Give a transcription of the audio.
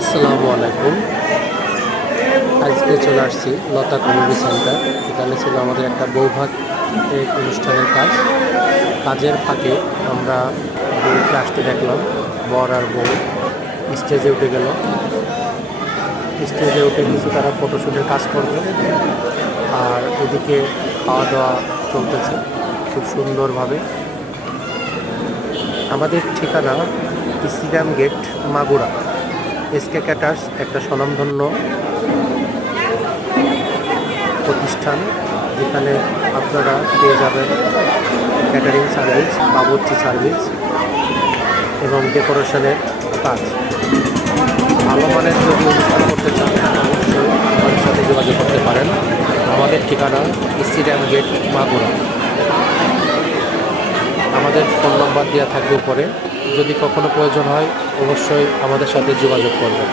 আসসালামু আলাইকুম। আজকে চলে আসছি লতা কমিউনিটি সেন্টার। এখানে ছিল আমাদের একটা বৌভাত অনুষ্ঠানের কাজের ফাঁকে আমরা বউকে আসতে দেখলাম। বর আর বউ স্টেজে উঠে গেল। স্টেজে উঠে কিছু তারা ফটোশ্যুটের কাজ করবে, আর এদিকে খাওয়া দাওয়া চলতেছে খুব সুন্দরভাবে। আমাদের ঠিকানা Sriram gate, Magura. SK caterers একটা স্বনামধন্য প্রতিষ্ঠান, যেখানে আপনারা পেয়ে যাবেন ক্যাটারিং সার্ভিস, বাবুর্চি সার্ভিস এবং ডেকোরেশনের কাজ। ভালো মানের যদি অনুষ্ঠান করতে চান অবশ্যই আমাদের সাথে যোগাযোগ করতে পারেন। আমাদের ঠিকানা শ্রীরাম গেট, মাগুরা। আমাদের ফোন নম্বর দেওয়া থাকবে উপরে। যদি কখনো প্রয়োজন হয় অবশ্যই আমাদের সাথে যোগাযোগ করবেন।